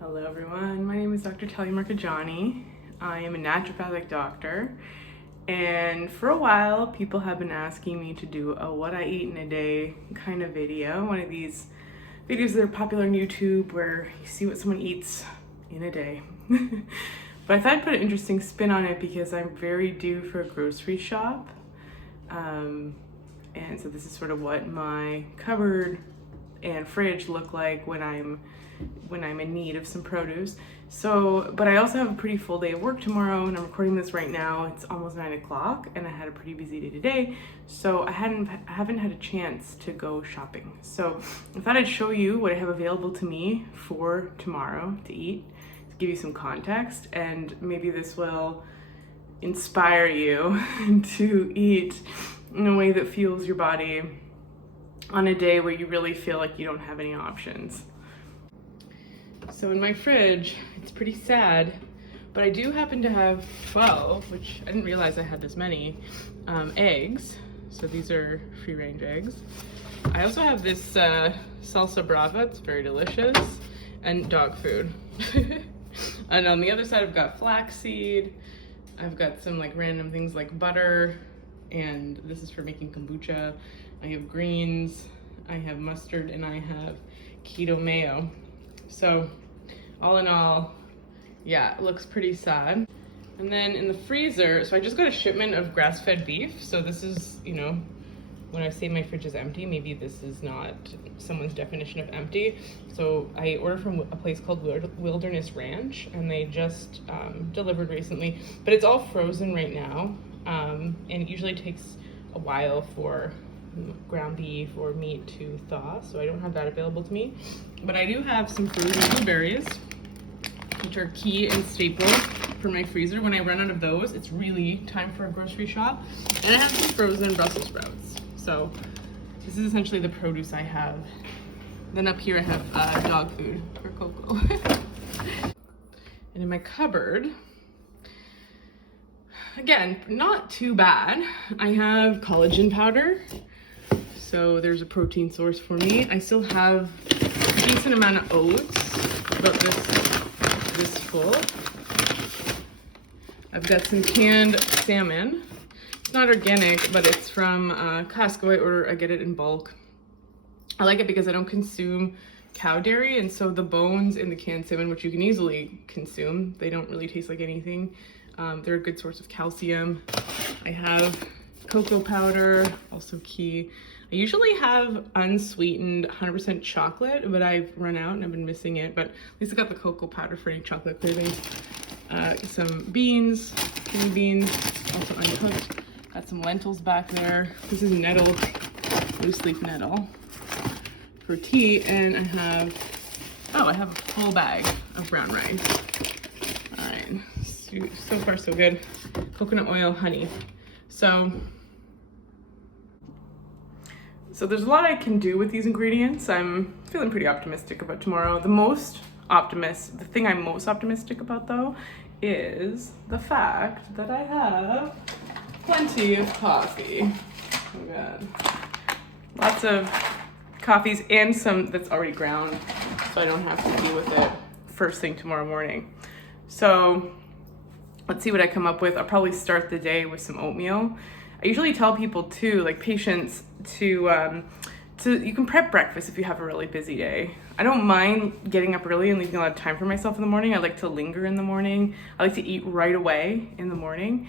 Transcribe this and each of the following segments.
Hello everyone, my name is Dr. Talia Markajani. I am a naturopathic doctor, and for a while people have been asking me to do a what I eat in a day kind of video, one of these videos that are popular on YouTube where you see what someone eats in a day. But I thought I'd put an interesting spin on it because I'm very due for a grocery shop, and so this is sort of what my cupboard and fridge look like when I'm in need of some produce. So, but I also have a pretty full day of work tomorrow, and I'm recording this right now. It's almost 9 o'clock, and I had a pretty busy day today, so I haven't had a chance to go shopping. So I thought I'd show you what I have available to me for tomorrow to eat, to give you some context, and maybe this will inspire you to eat in a way that fuels your body on a day where you really feel like you don't have any options. So in my fridge, it's pretty sad, but I do happen to have 12, which I didn't realize I had this many, eggs. So these are free-range eggs. I also have this salsa brava, it's very delicious, and dog food. And on the other side, I've got flaxseed. I've got some like random things like butter, and this is for making kombucha. I have greens, I have mustard, and I have keto mayo. So all in all, yeah, it looks pretty sad. And then in the freezer, so I just got a shipment of grass-fed beef. So this is, you know, when I say my fridge is empty, maybe this is not someone's definition of empty. So I ordered from a place called Wilderness Ranch, and they just delivered recently, but it's all frozen right now. And it usually takes a while for ground beef or meat to thaw, so I don't have that available to me. But I do have some frozen blueberries, which are key and staple for my freezer. When I run out of those, it's really time for a grocery shop. And I have some frozen Brussels sprouts. So this is essentially the produce I have. Then up here I have dog food for Coco. And in my cupboard, again, not too bad, I have collagen powder. So there's a protein source for me. I still have a decent amount of oats, about this full. I've got some canned salmon. It's not organic, but it's from Costco. I get it in bulk. I like it because I don't consume cow dairy, and so the bones in the canned salmon, which you can easily consume, they don't really taste like anything. They're a good source of calcium. I have cocoa powder, also key. I usually have unsweetened 100% chocolate, but I've run out and I've been missing it. But at least I got the cocoa powder for any chocolate cravings. Some beans, kidney beans, also uncooked. Got some lentils back there. This is nettle, loose leaf nettle for tea. And I have a full bag of brown rice. All right, so far so good. Coconut oil, honey. So there's a lot I can do with these ingredients. I'm feeling pretty optimistic about tomorrow. The thing I'm most optimistic about though is the fact that I have plenty of coffee. Oh my God. Lots of coffees and some that's already ground, so I don't have to deal with it first thing tomorrow morning. So let's see what I come up with. I'll probably start the day with some oatmeal. I usually tell people too, like patients, to you can prep breakfast if you have a really busy day. I don't mind getting up early and leaving a lot of time for myself in the morning. I like to linger in the morning. I like to eat right away in the morning,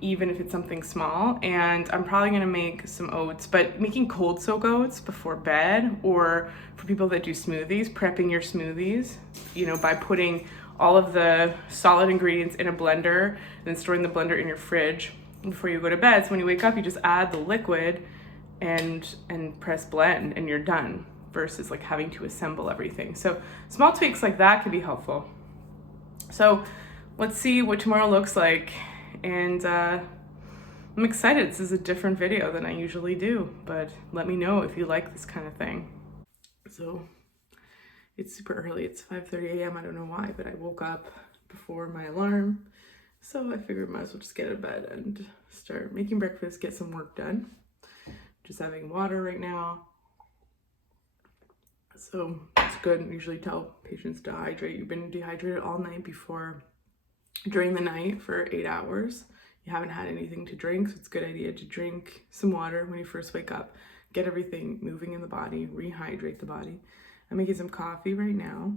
even if it's something small. And I'm probably gonna make some oats, but making cold soak oats before bed, or for people that do smoothies, prepping your smoothies, you know, by putting all of the solid ingredients in a blender and then storing the blender in your fridge before you go to bed. So when you wake up, you just add the liquid and press blend and you're done, versus like having to assemble everything. So small tweaks like that could be helpful. So let's see what tomorrow looks like. And I'm excited. This is a different video than I usually do, but let me know if you like this kind of thing. So it's super early. It's 5:30 a.m. I don't know why, but I woke up before my alarm. So I figured I might as well just get out of bed and start making breakfast, get some work done. Just having water right now. So it's good. I usually tell patients to hydrate. You've been dehydrated all night before, during the night for 8 hours. You haven't had anything to drink, so it's a good idea to drink some water when you first wake up. Get everything moving in the body, rehydrate the body. I'm making some coffee right now.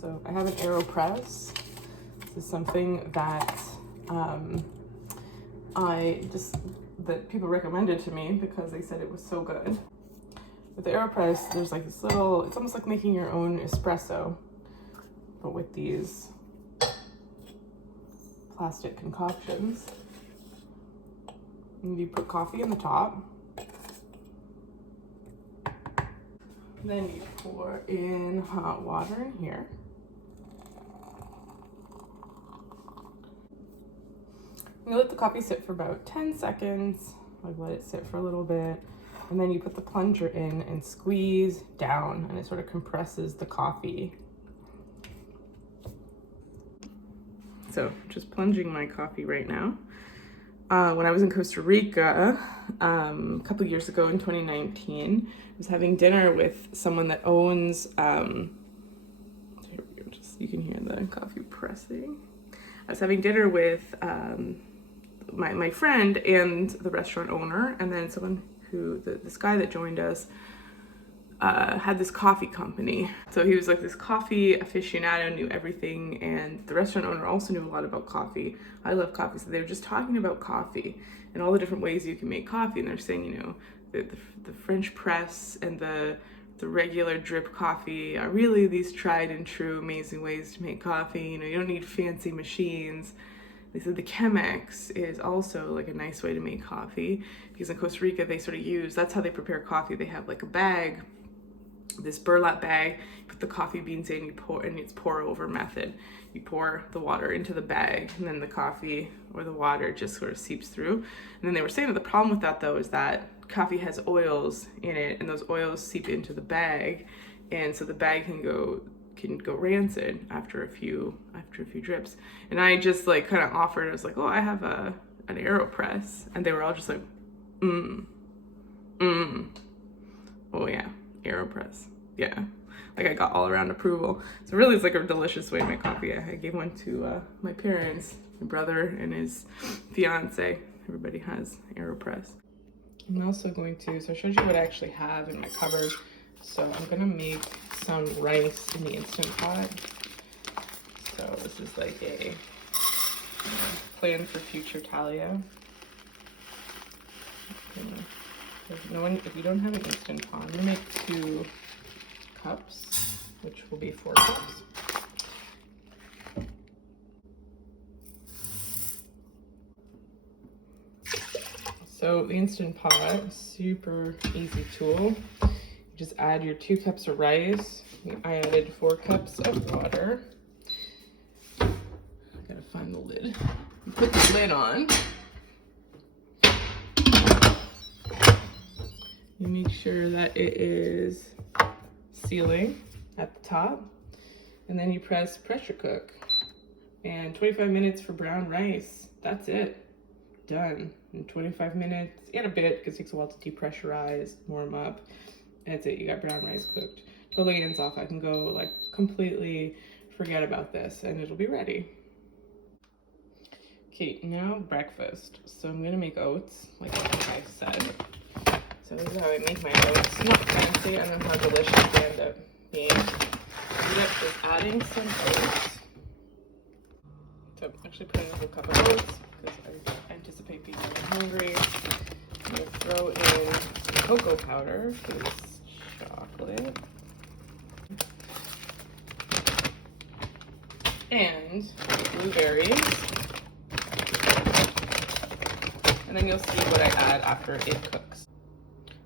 So I have an AeroPress. This is something that that people recommended to me because they said it was so good. With the AeroPress, there's like this little, it's almost like making your own espresso, but with these plastic concoctions. And you put coffee in the top. Then you pour in hot water in here. You let the coffee sit for about 10 seconds, like let it sit for a little bit, and then you put the plunger in and squeeze down, and it sort of compresses the coffee. So just plunging my coffee right now. When I was in Costa Rica a couple years ago in 2019, I was having dinner with someone that owns, here we go, just you can hear the coffee pressing. I was having dinner with my friend and the restaurant owner, and then someone who, this guy that joined us, had this coffee company. So he was like this coffee aficionado, knew everything, and the restaurant owner also knew a lot about coffee. I love coffee, so they were just talking about coffee and all the different ways you can make coffee, and they're saying, you know, the French press and the regular drip coffee are really these tried and true amazing ways to make coffee. You know, you don't need fancy machines. They said the Chemex is also like a nice way to make coffee, because in Costa Rica they sort of use, that's how they prepare coffee. They have like a bag, this burlap bag, you put the coffee beans in, you pour, and it's pour over method. You pour the water into the bag, and then the coffee or the water just sort of seeps through. And then they were saying that the problem with that though is that coffee has oils in it, and those oils seep into the bag, and so the bag can go rancid after a few drips. And I just like kind of offered, I was like, oh, I have an AeroPress, and they were all just like, oh yeah, AeroPress, yeah. Like I got all around approval. So really it's like a delicious way to make coffee. I gave one to my parents, my brother and his fiance. Everybody has AeroPress. I'm also going to, so I showed you what I actually have in my cupboard. So I'm gonna make some rice in the Instant Pot. So this is like a plan for future Talia. If you don't have an Instant Pot, I'm gonna make 2 cups, which will be 4 cups. So the Instant Pot, super easy tool. You just add your 2 cups of rice. I added 4 cups of water. I gotta find the lid. You put the lid on. You make sure that it is sealing at the top, and then you press pressure cook. And 25 minutes for brown rice. That's it. Done. In 25 minutes, and a bit, because it takes a while to depressurize, warm up. That's it, you got brown rice cooked. Totally hands off. I can go like completely forget about this and it'll be ready. Okay, now breakfast. So I'm gonna make oats, like I said. So this is how I make my oats. Not fancy, I don't know how delicious they end up being. I end up just adding some oats. So I'm actually putting a whole cup of oats because I anticipate being really hungry. I'm gonna throw in some cocoa powder, because chocolate. And blueberries. And then you'll see what I add after it cooks.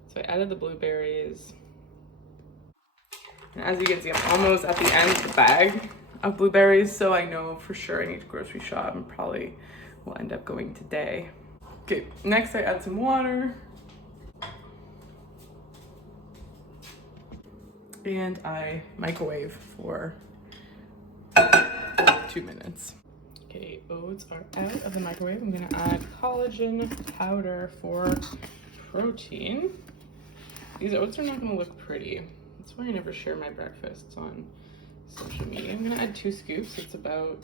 So I added the blueberries. And as you can see, I'm almost at the end of the bag of blueberries, so I know for sure I need to grocery shop and probably will end up going today. Okay, next I add some water. And I microwave for 2 minutes. Okay, oats are out of the microwave. I'm gonna add collagen powder for protein. These oats are not gonna look pretty. That's why I never share my breakfasts on social media. I'm gonna add 2 scoops. It's about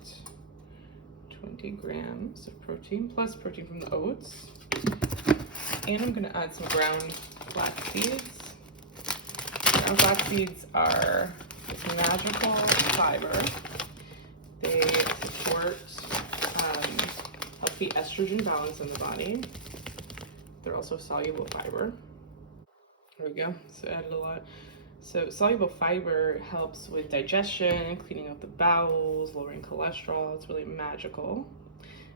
20 grams of protein, plus protein from the oats. And I'm gonna add some ground flax seeds. Ground flax seeds are this magical fiber. They support healthy estrogen balance in the body. They're also soluble fiber. There we go, so I added a lot. So soluble fiber helps with digestion, cleaning out the bowels, lowering cholesterol. It's really magical.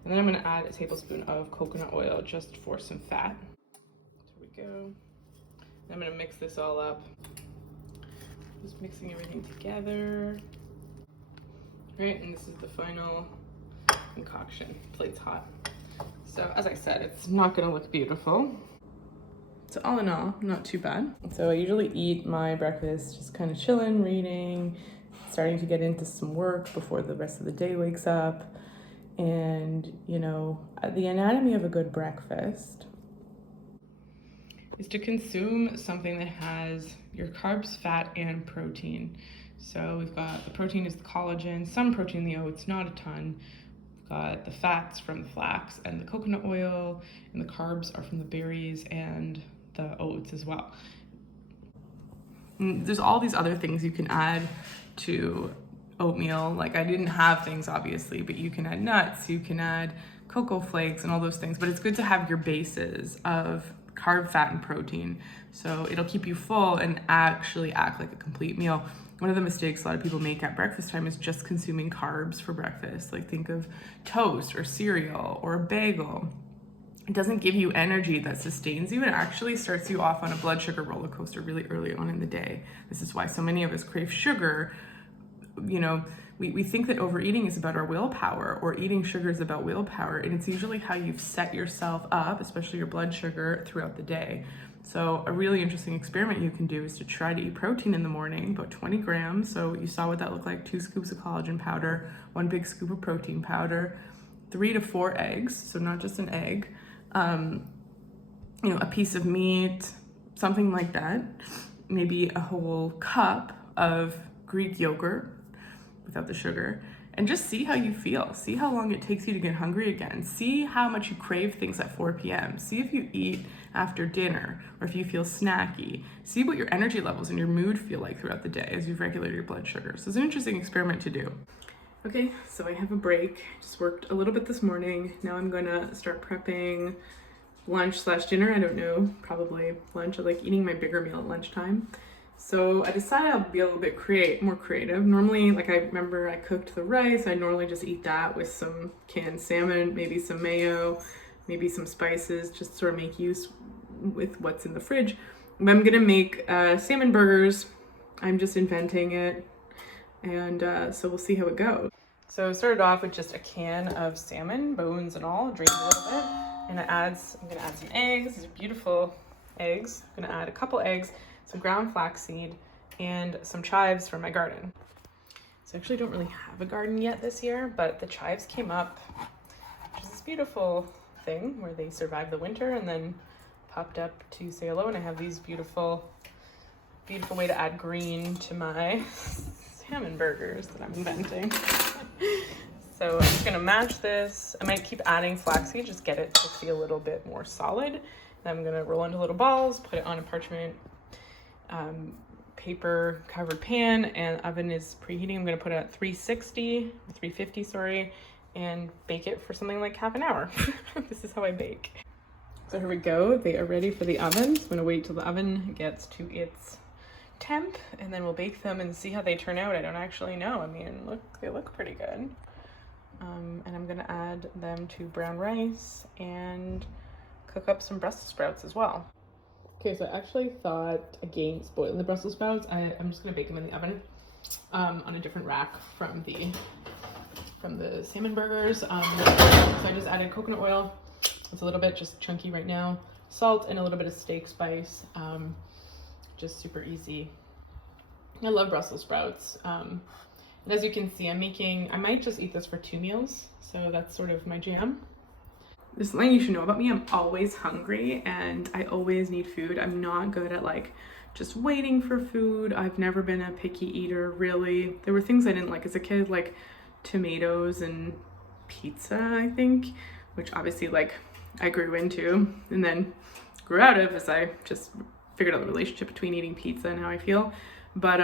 And then I'm gonna add a tablespoon of coconut oil just for some fat. There we go. I'm gonna mix this all up. Just mixing everything together. Right, and this is the final concoction. Plate's hot. So as I said, it's not gonna look beautiful. So all in all, not too bad. So I usually eat my breakfast just kind of chilling, reading, starting to get into some work before the rest of the day wakes up. And, you know, the anatomy of a good breakfast is to consume something that has your carbs, fat, and protein. So we've got the protein is the collagen, some protein in the oats, not a ton. We've got the fats from the flax and the coconut oil, and the carbs are from the berries and the oats as well. And there's all these other things you can add to oatmeal. Like I didn't have things obviously, but you can add nuts, you can add cocoa flakes and all those things, but it's good to have your bases of carb, fat, and protein. So it'll keep you full and actually act like a complete meal. One of the mistakes a lot of people make at breakfast time is just consuming carbs for breakfast. Like think of toast or cereal or a bagel. It doesn't give you energy that sustains you. It actually starts you off on a blood sugar roller coaster really early on in the day. This is why so many of us crave sugar. You know, we think that overeating is about our willpower, or eating sugar is about willpower, and it's usually how you've set yourself up, especially your blood sugar, throughout the day. So a really interesting experiment you can do is to try to eat protein in the morning, about 20 grams. So you saw what that looked like: 2 scoops of collagen powder, 1 big scoop of protein powder, 3 to 4 eggs, so not just an egg, you know, a piece of meat, something like that, maybe a whole cup of Greek yogurt without the sugar, and just see how you feel. See how long it takes you to get hungry again. See how much you crave things at 4 p.m. See if you eat after dinner or if you feel snacky. See what your energy levels and your mood feel like throughout the day as you've regulated your blood sugar. So it's an interesting experiment to do. Okay, so I have a break. Just worked a little bit this morning. Now I'm gonna start prepping lunch/dinner. I don't know, probably lunch. I like eating my bigger meal at lunchtime. So I decided I'll be a little bit more creative. Normally, like I remember I cooked the rice. I normally just eat that with some canned salmon, maybe some mayo, maybe some spices, just sort of make use with what's in the fridge. But I'm gonna make salmon burgers. I'm just inventing it. And so we'll see how it goes. So I started off with just a can of salmon, bones and all, drained a little bit. And I'm gonna add some eggs. These are beautiful eggs. I'm gonna add a couple eggs, some ground flaxseed, and some chives from my garden. So I actually don't really have a garden yet this year, but the chives came up, which is this beautiful thing where they survived the winter and then popped up to say hello. And I have these beautiful way to add green to my salmon burgers that I'm inventing. So I'm just gonna mash this. I might keep adding flaxseed, just get it to feel a little bit more solid. Then I'm gonna roll into little balls, put it on a parchment paper covered pan, and oven is preheating. I'm gonna put it at 350, sorry, and bake it for something like half an hour. This is how I bake. So here we go. They are ready for the oven. So I'm gonna wait till the oven gets to its temp, and then we'll bake them and see how they turn out. I don't actually know. I mean, they look pretty good. And I'm gonna add them to brown rice and cook up some Brussels sprouts as well. Okay, so I actually thought against boiling the Brussels sprouts. I'm just gonna bake them in the oven on a different rack from the salmon burgers. So I just added coconut oil. It's a little bit just chunky right now. Salt and a little bit of steak spice. Just super easy. I love Brussels sprouts. And as you can see, I might just eat this for 2 meals. So that's sort of my jam. There's something you should know about me. I'm always hungry and I always need food. I'm not good at like just waiting for food. I've never been a picky eater, really. There were things I didn't like as a kid, like tomatoes and pizza, I think, which obviously like I grew into and then grew out of as I just figured out the relationship between eating pizza and how I feel. But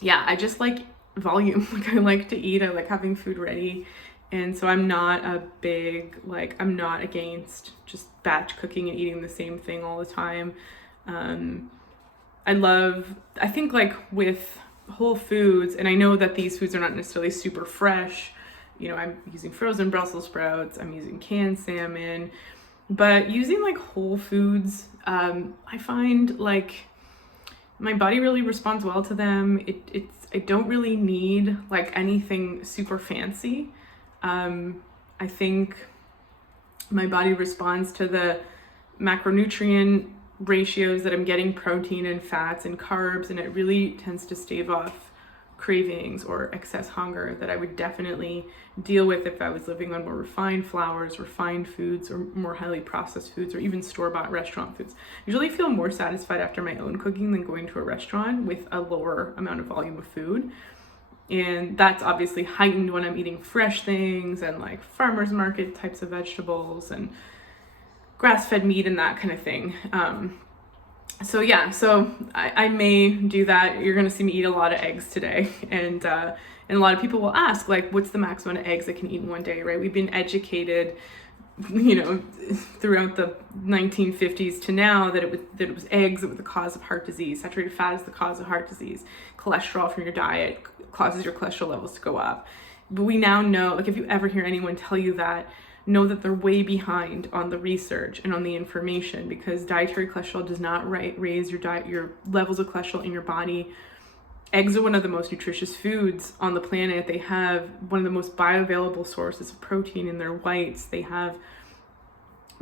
yeah, I just like volume. Like I like to eat, I like having food ready. And so I'm not a big, like, I'm not against just batch cooking and eating the same thing all the time. I think like with whole foods, and I know that these foods are not necessarily super fresh, you know, I'm using frozen Brussels sprouts, I'm using canned salmon, but using like whole foods, I find like my body really responds well to them. I don't really need like anything super fancy. I think my body responds to the macronutrient ratios that I'm getting, protein and fats and carbs, and it really tends to stave off cravings or excess hunger that I would definitely deal with if I was living on more refined flours, refined foods, or more highly processed foods, or even store-bought restaurant foods. I usually feel more satisfied after my own cooking than going to a restaurant with a lower amount of volume of food. And that's obviously heightened when I'm eating fresh things and like farmers market types of vegetables and grass-fed meat and that kind of thing. So yeah, so I may do that. You're gonna see me eat a lot of eggs today. And a lot of people will ask, like, what's the maximum of eggs I can eat in one day, right? We've been educated, you know, throughout the 1950s to now that it was eggs that were the cause of heart disease. Saturated fat is the cause of heart disease. Cholesterol from your diet causes your cholesterol levels to go up. But we now know, like if you ever hear anyone tell you that, know that they're way behind on the research and on the information, because dietary cholesterol does not raise your levels of cholesterol in your body. Eggs are one of the most nutritious foods on the planet. They have one of the most bioavailable sources of protein in their whites. They have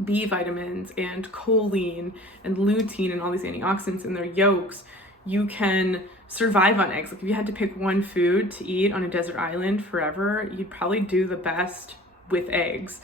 B vitamins and choline and lutein and all these antioxidants in their yolks. You can survive on eggs. Like if you had to pick one food to eat on a desert island forever, you'd probably do the best with eggs.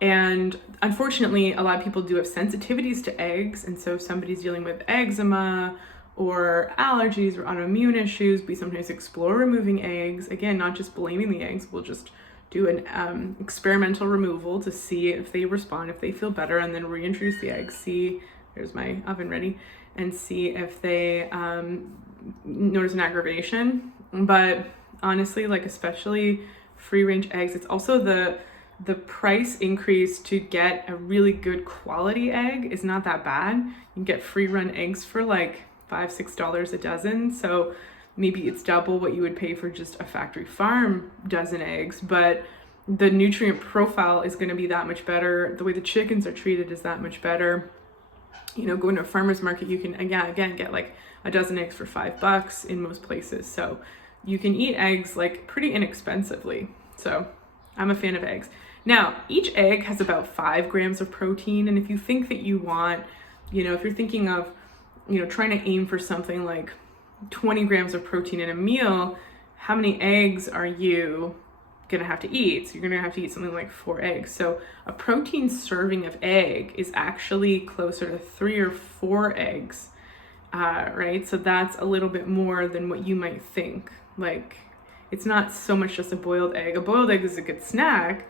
And unfortunately, a lot of people do have sensitivities to eggs. And so if somebody's dealing with eczema or allergies or autoimmune issues, we sometimes explore removing eggs. Again, not just blaming the eggs, we'll just do an experimental removal to see if they respond, if they feel better, and then reintroduce the eggs, see, there's my oven ready, and see if they notice an aggravation. But honestly, like especially free range eggs, it's also the price increase to get a really good quality egg is not that bad. You can get free run eggs for like $5-6 a dozen. So maybe it's double what you would pay for just a factory farm dozen eggs, but the nutrient profile is going to be that much better. The way the chickens are treated is that much better. You know, going to a farmer's market, you can again get like a dozen eggs for $5 in most places. So you can eat eggs like pretty inexpensively. So I'm a fan of eggs. Now, each egg has about 5 grams of protein. And if you think that you want, you know, if you're thinking of, you know, trying to aim for something like 20 grams of protein in a meal, how many eggs are you gonna have to eat? So you're gonna have to eat something like 4 eggs. So a protein serving of egg is actually closer to 3 or 4 eggs, right? So that's a little bit more than what you might think. Like, it's not so much just a boiled egg. A boiled egg is a good snack,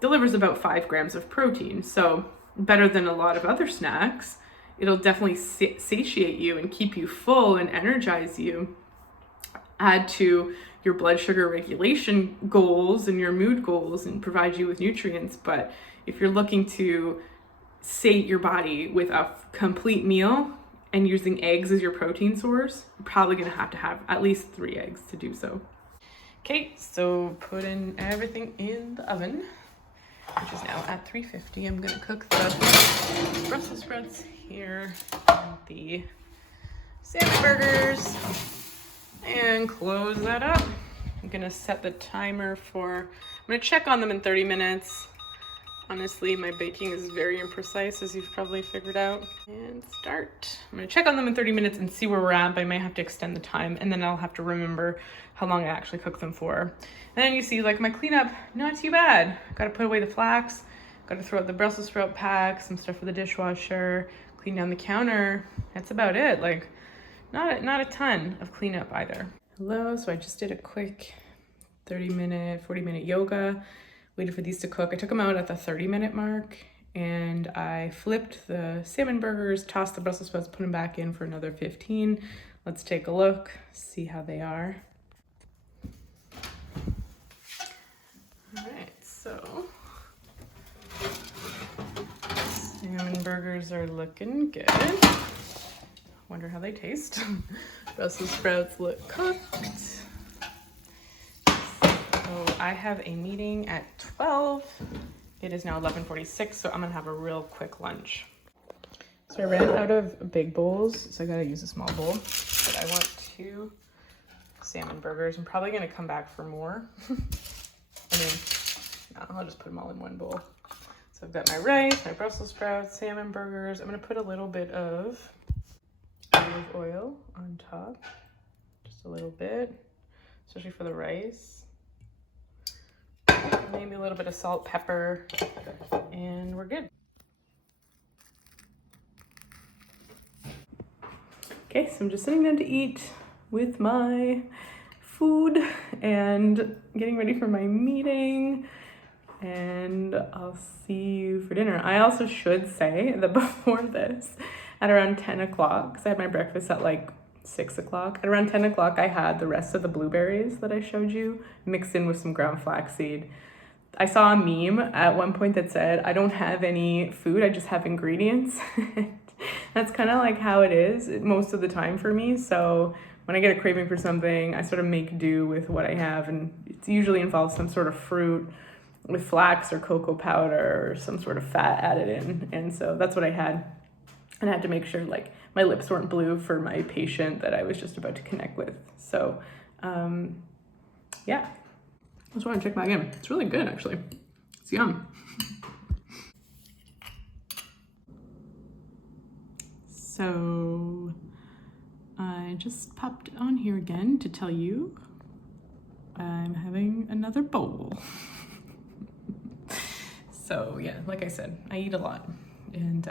delivers about 5 grams of protein. So better than a lot of other snacks. It'll definitely satiate you and keep you full and energize you. Add to your blood sugar regulation goals and your mood goals and provide you with nutrients. But if you're looking to sate your body with a complete meal and using eggs as your protein source, you're probably gonna have to have at least 3 eggs to do so. Okay, so putting everything in the oven, which is now at 350. I'm gonna cook the Brussels sprouts here and the salmon burgers and close that up. I'm gonna set the timer I'm gonna check on them in 30 minutes. Honestly, my baking is very imprecise, as you've probably figured out. And start. I'm gonna check on them in 30 minutes and see where we're at, but I might have to extend the time, and then I'll have to remember how long I actually cook them for. And then you see, like, my cleanup, not too bad. Gotta put away the flax, gotta throw out the Brussels sprout pack, some stuff for the dishwasher, clean down the counter. That's about it. Like, not a ton of cleanup either. Hello, so I just did a quick 40 minute yoga, waited for these to cook. I took them out at the 30-minute mark and I flipped the salmon burgers, tossed the Brussels sprouts, put them back in for another 15. Let's take a look, see how they are. All right, so salmon burgers are looking good. Wonder how they taste. Brussels sprouts look cooked. So I have a meeting at 12. It is now 11:46, so I'm gonna have a real quick lunch. So I ran out of big bowls, so I gotta use a small bowl. But I want 2 salmon burgers. I'm probably gonna come back for more. I'll just put them all in one bowl. So I've got my rice, my Brussels sprouts, salmon burgers. I'm gonna put a little bit of olive oil on top, just a little bit, especially for the rice. Maybe a little bit of salt, pepper, and we're good. Okay, so I'm just sitting down to eat with my food and getting ready for my meeting, and I'll see you for dinner. I also should say that before this, at around 10 o'clock, because I had my breakfast at like 6 o'clock, at around 10 o'clock I had the rest of the blueberries that I showed you mixed in with some ground flaxseed. I saw a meme at one point that said, I don't have any food, I just have ingredients. That's kind of like how it is most of the time for me. So when I get a craving for something, I sort of make do with what I have, and it usually involves some sort of fruit with flax or cocoa powder or some sort of fat added in. And so that's what I had. And I had to make sure like my lips weren't blue for my patient that I was just about to connect with. So yeah, I just want to check back in. It's really good, actually. It's yum. So I just popped on here again to tell you I'm having another bowl. So yeah, like I said, I eat a lot. And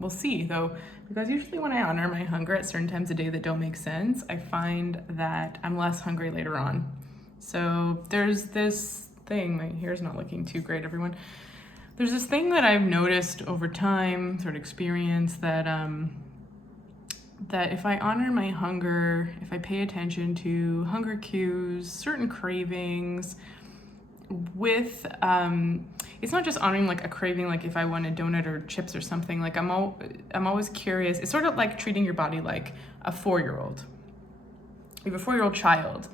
we'll see though, because usually when I honor my hunger at certain times of day that don't make sense, I find that I'm less hungry later on. So there's this thing, my hair's not looking too great, everyone. There's this thing that I've noticed over time, sort of experience, that that if I honor my hunger, if I pay attention to hunger cues, certain cravings, with it's not just honoring like a craving, like if I want a donut or chips or something, like I'm always curious. It's sort of like treating your body like a 4-year-old. You have a 4-year-old child.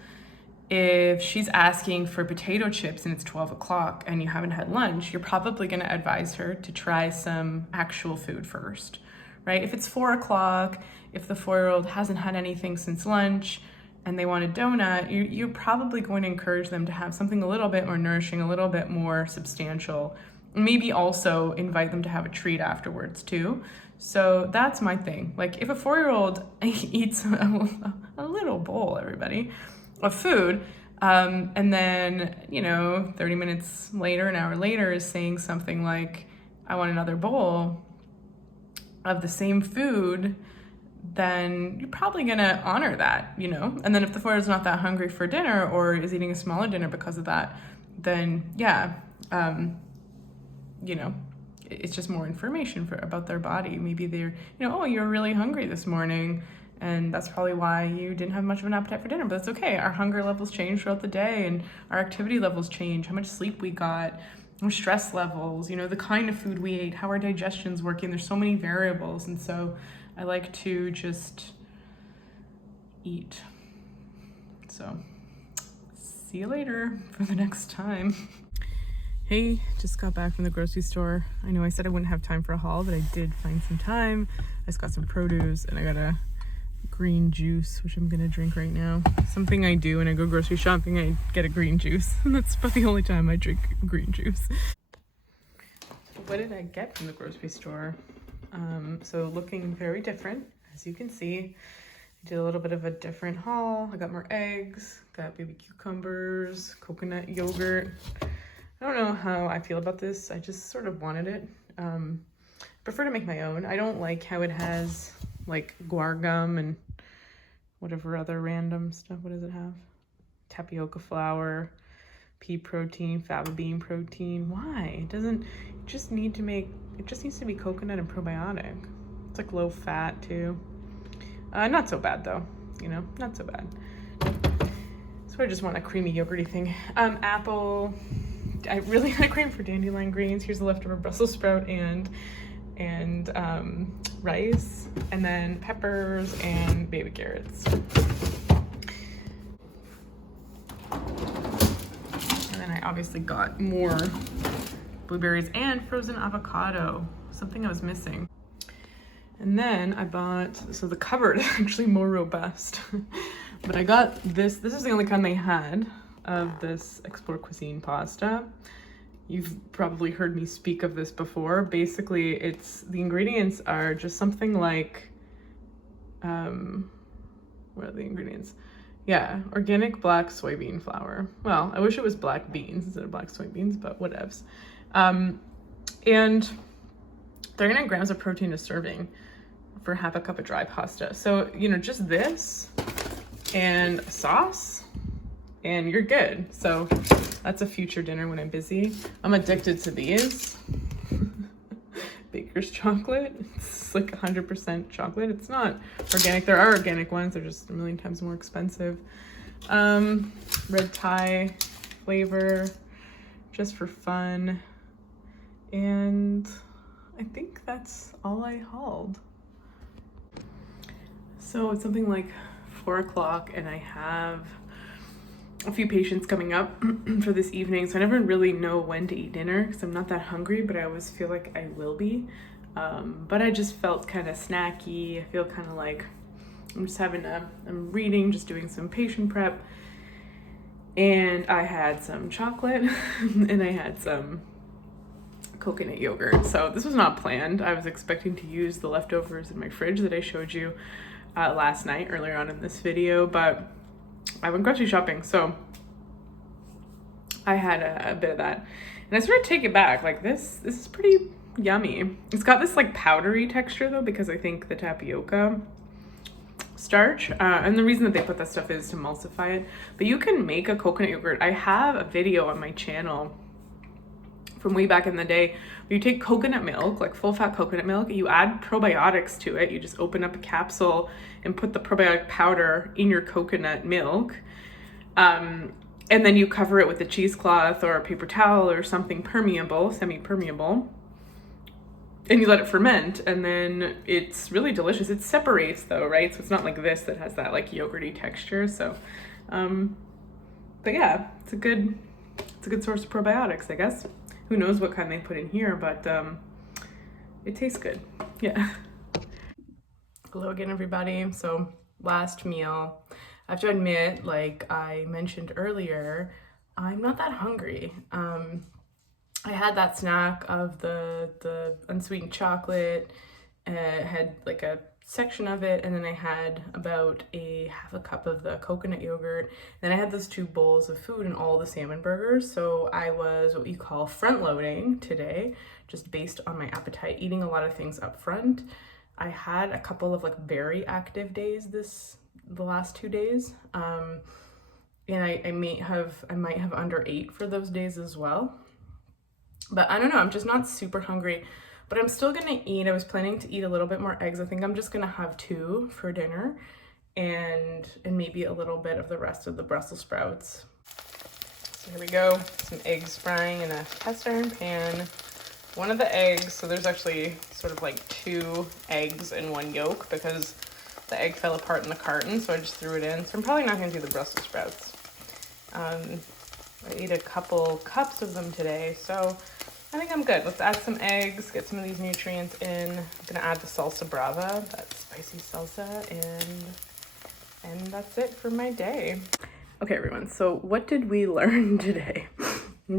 If she's asking for potato chips and it's 12 o'clock and you haven't had lunch, you're probably going to advise her to try some actual food first, right? If it's 4 o'clock, if the 4-year-old hasn't had anything since lunch and they want a donut, you're probably going to encourage them to have something a little bit more nourishing, a little bit more substantial. Maybe also invite them to have a treat afterwards too. So that's my thing. Like if a 4-year-old eats a little bowl, everybody, of food, and then, 30 minutes later, an hour later is saying something like, I want another bowl of the same food, then you're probably gonna honor that, And then if the 4-year-old's not that hungry for dinner or is eating a smaller dinner because of that, then yeah, it's just more information about their body. Maybe they're, oh, you're really hungry this morning, and that's probably why you didn't have much of an appetite for dinner, but that's okay. Our hunger levels change throughout the day, and our activity levels change, how much sleep we got, our stress levels, the kind of food we ate, how our digestion's working. There's so many variables, and so I like to just eat. So see you later for the next time. Hey, just got back from the grocery store. I know I said I wouldn't have time for a haul, but I did find some time. I just got some produce and I got a green juice, which I'm gonna drink right now. Something I do when I go grocery shopping, I get a green juice. And that's about the only time I drink green juice. What did I get from the grocery store? So looking very different, as you can see. I did a little bit of a different haul. I got more eggs, got baby cucumbers, coconut yogurt. I don't know how I feel about this. I just sort of wanted it. I prefer to make my own. I don't like how it has like guar gum and whatever other random stuff. What does it have? Tapioca flour, pea protein, fava bean protein. Why? It doesn't, it just needs to be coconut and probiotic. It's like low fat too. Not so bad though, you know, not so bad. So I just want a creamy yogurty thing. Apple, I really had a craving for dandelion greens. Here's the leftover Brussels sprout and rice, and then peppers and baby carrots. And then I obviously got more blueberries and frozen avocado, something I was missing. And then I bought, so the cupboard is actually more robust, but I got this is the only kind they had of this Explore Cuisine pasta. You've probably heard me speak of this before. Basically, the ingredients are just something like, what are the ingredients? Yeah, organic black soybean flour. Well, I wish it was black beans instead of black soybeans, but whatevs. And 39 grams of protein a serving for half a cup of dry pasta. So, you know, just this and a sauce and you're good. So that's a future dinner when I'm busy. I'm addicted to these. Baker's chocolate. It's like 100% chocolate. It's not organic. There are organic ones. They're just a million times more expensive. Red Thai flavor, just for fun. And I think that's all I hauled. So it's something like 4 o'clock and I have a few patients coming up for this evening, so I never really know when to eat dinner because I'm not that hungry, but I always feel like I will be. But I just felt kind of snacky. I feel kind of like I'm reading, just doing some patient prep, and I had some chocolate and I had some coconut yogurt. So this was not planned. I was expecting to use the leftovers in my fridge that I showed you last night earlier on in this video, but I went grocery shopping, so I had a bit of that, and I sort of take it back. Like this is pretty yummy. It's got this like powdery texture though, because I think the tapioca starch, and the reason that they put that stuff is to emulsify it. But you can make a coconut yogurt. I have a video on my channel from way back in the day where you take coconut milk, like full fat coconut milk, you add probiotics to it. You just open up a capsule and put the probiotic powder in your coconut milk, and then you cover it with a cheesecloth or a paper towel or something permeable, semi-permeable, and you let it ferment, and then it's really delicious. It separates though, right? So it's not like this that has that like yogurty texture. So but yeah, it's a good source of probiotics, I guess. Who knows what kind they put in here, but it tastes good. Yeah. Hello again, everybody. So last meal, I have to admit, like I mentioned earlier, I'm not that hungry. I had that snack of the unsweetened chocolate, had like a section of it, and then I had about half a cup of the coconut yogurt. Then I had those 2 bowls of food and all the salmon burgers. So I was what you call front loading today, just based on my appetite, eating a lot of things up front. I had a couple of like very active days the last 2 days, and I might have under ate for those days as well. But I don't know, I'm just not super hungry. But I'm still gonna eat. I was planning to eat a little bit more eggs. I think I'm just gonna have 2 for dinner, and maybe a little bit of the rest of the Brussels sprouts. So here we go, some eggs frying in a cast iron pan. One of the eggs, so there's actually sort of like 2 eggs in 1 yolk because the egg fell apart in the carton, so I just threw it in. So I'm probably not gonna do the Brussels sprouts. I ate a couple cups of them today, so I think I'm good. Let's add some eggs, get some of these nutrients in. I'm gonna add the salsa brava, that spicy salsa, and that's it for my day. Okay, everyone, so what did we learn today?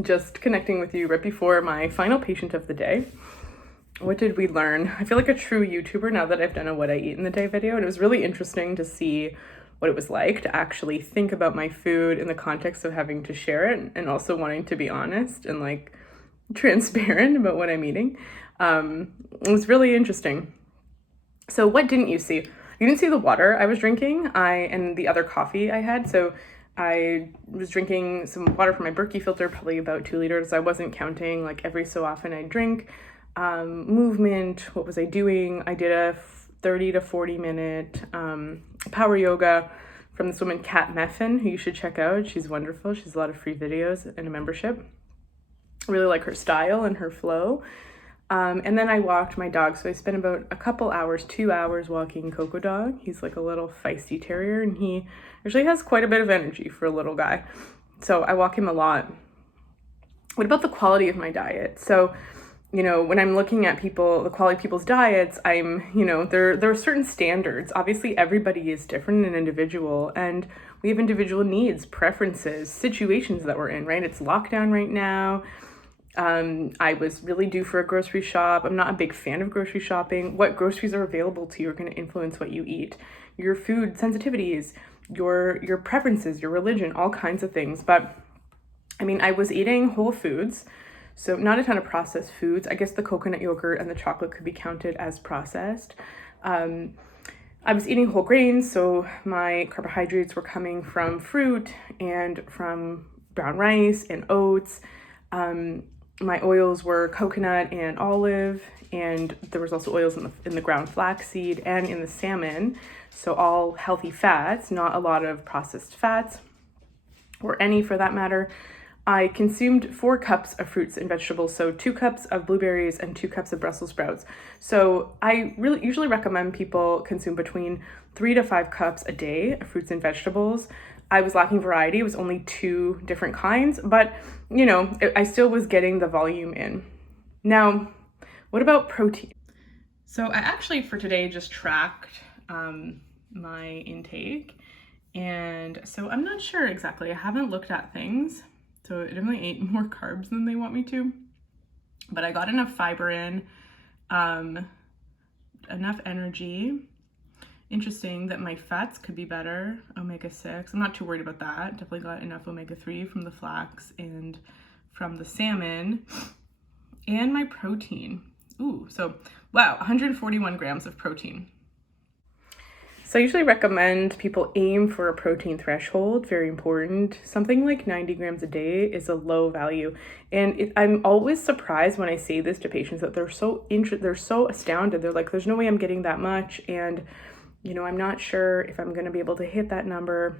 Just connecting with you right before my final patient of the day. What did we learn? I feel like a true YouTuber now that I've done a what I eat in the day video, and it was really interesting to see what it was like to actually think about my food in the context of having to share it and also wanting to be honest and like transparent about what I'm eating. It was really interesting. So what didn't you see? You didn't see the water I was drinking, and the other coffee I had. So I was drinking some water from my Berkey filter, probably about 2 liters. I wasn't counting, like every so often I drink. Movement, what was I doing? I did a 30 to 40 minute power yoga from this woman, Kat Meffin, who you should check out. She's wonderful. She has a lot of free videos and a membership. I really like her style and her flow. And then I walked my dog. So I spent about a couple hours, 2 hours walking Coco Dog. He's like a little feisty terrier, and he actually has quite a bit of energy for a little guy. So I walk him a lot. What about the quality of my diet? So, you know, when I'm looking at people, the quality of people's diets, there are certain standards. Obviously, everybody is different and individual, and we have individual needs, preferences, situations that we're in, right? It's lockdown right now. I was really due for a grocery shop. I'm not a big fan of grocery shopping. What groceries are available to you are going to influence what you eat. Your food sensitivities, your preferences, your religion, all kinds of things. But I mean, I was eating whole foods, so not a ton of processed foods. I guess the coconut yogurt and the chocolate could be counted as processed. I was eating whole grains, so my carbohydrates were coming from fruit and from brown rice and oats. My oils were coconut and olive, and there was also oils in the ground flaxseed and in the salmon. So all healthy fats, not a lot of processed fats, or any for that matter. I consumed 4 cups of fruits and vegetables, so 2 cups of blueberries and 2 cups of Brussels sprouts. So I really usually recommend people consume between 3 to 5 cups a day of fruits and vegetables. I was lacking variety. It was only 2 different kinds, but you know, I still was getting the volume in. Now, what about protein? So I actually for today just tracked my intake, and so I'm not sure exactly. I haven't looked at things. So I definitely ate more carbs than they want me to, but I got enough fiber in, enough energy. Interesting that my fats could be better, omega-6. I'm not too worried about that. Definitely got enough omega-3 from the flax and from the salmon. And my protein. Ooh, so wow, 141 grams of protein. So I usually recommend people aim for a protein threshold, very important. Something like 90 grams a day is a low value. And I'm always surprised when I say this to patients that they're so astounded. They're like, there's no way I'm getting that much. And you know, I'm not sure if I'm going to be able to hit that number.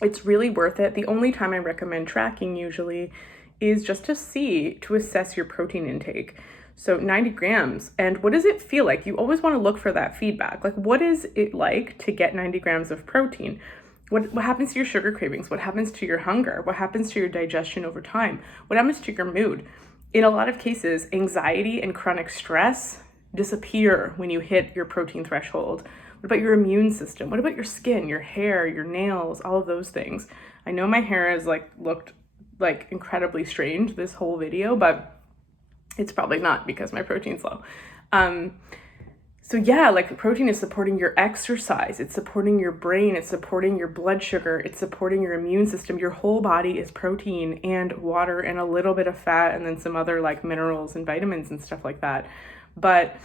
It's really worth it. The only time I recommend tracking usually is just to assess your protein intake. So 90 grams. And what does it feel like? You always want to look for that feedback. Like, what is it like to get 90 grams of protein? What happens to your sugar cravings? What happens to your hunger? What happens to your digestion over time? What happens to your mood? In a lot of cases, anxiety and chronic stress disappear when you hit your protein threshold. What about your immune system? What about your skin, your hair, your nails, all of those things? I know my hair has looked like incredibly strange this whole video, but it's probably not because my protein's low. So yeah, like protein is supporting your exercise, it's supporting your brain, it's supporting your blood sugar, it's supporting your immune system. Your whole body is protein and water and a little bit of fat and then some other like minerals and vitamins and stuff like that. But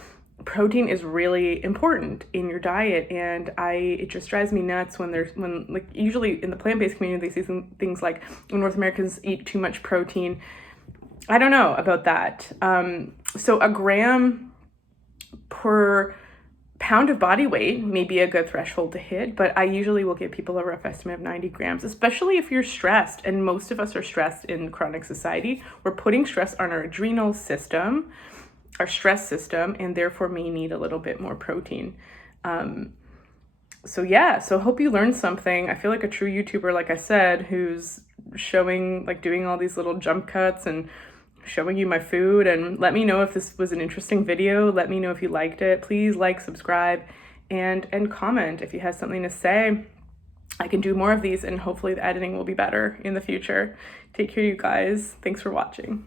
protein is really important in your diet, and it just drives me nuts when like usually in the plant-based community they see things like when North Americans eat too much protein. I don't know about that. So a gram per pound of body weight may be a good threshold to hit, but I usually will give people a rough estimate of 90 grams, especially if you're stressed, and most of us are stressed in chronic society. We're putting stress on our adrenal system, our stress system, and therefore may need a little bit more protein. So hope you learned something. I feel like a true YouTuber, like I said, who's showing, like doing all these little jump cuts and showing you my food. And let me know if this was an interesting video. Let me know if you liked it. Please like, subscribe, and comment if you have something to say. I can do more of these, and hopefully the editing will be better in the future. Take care, you guys. Thanks for watching.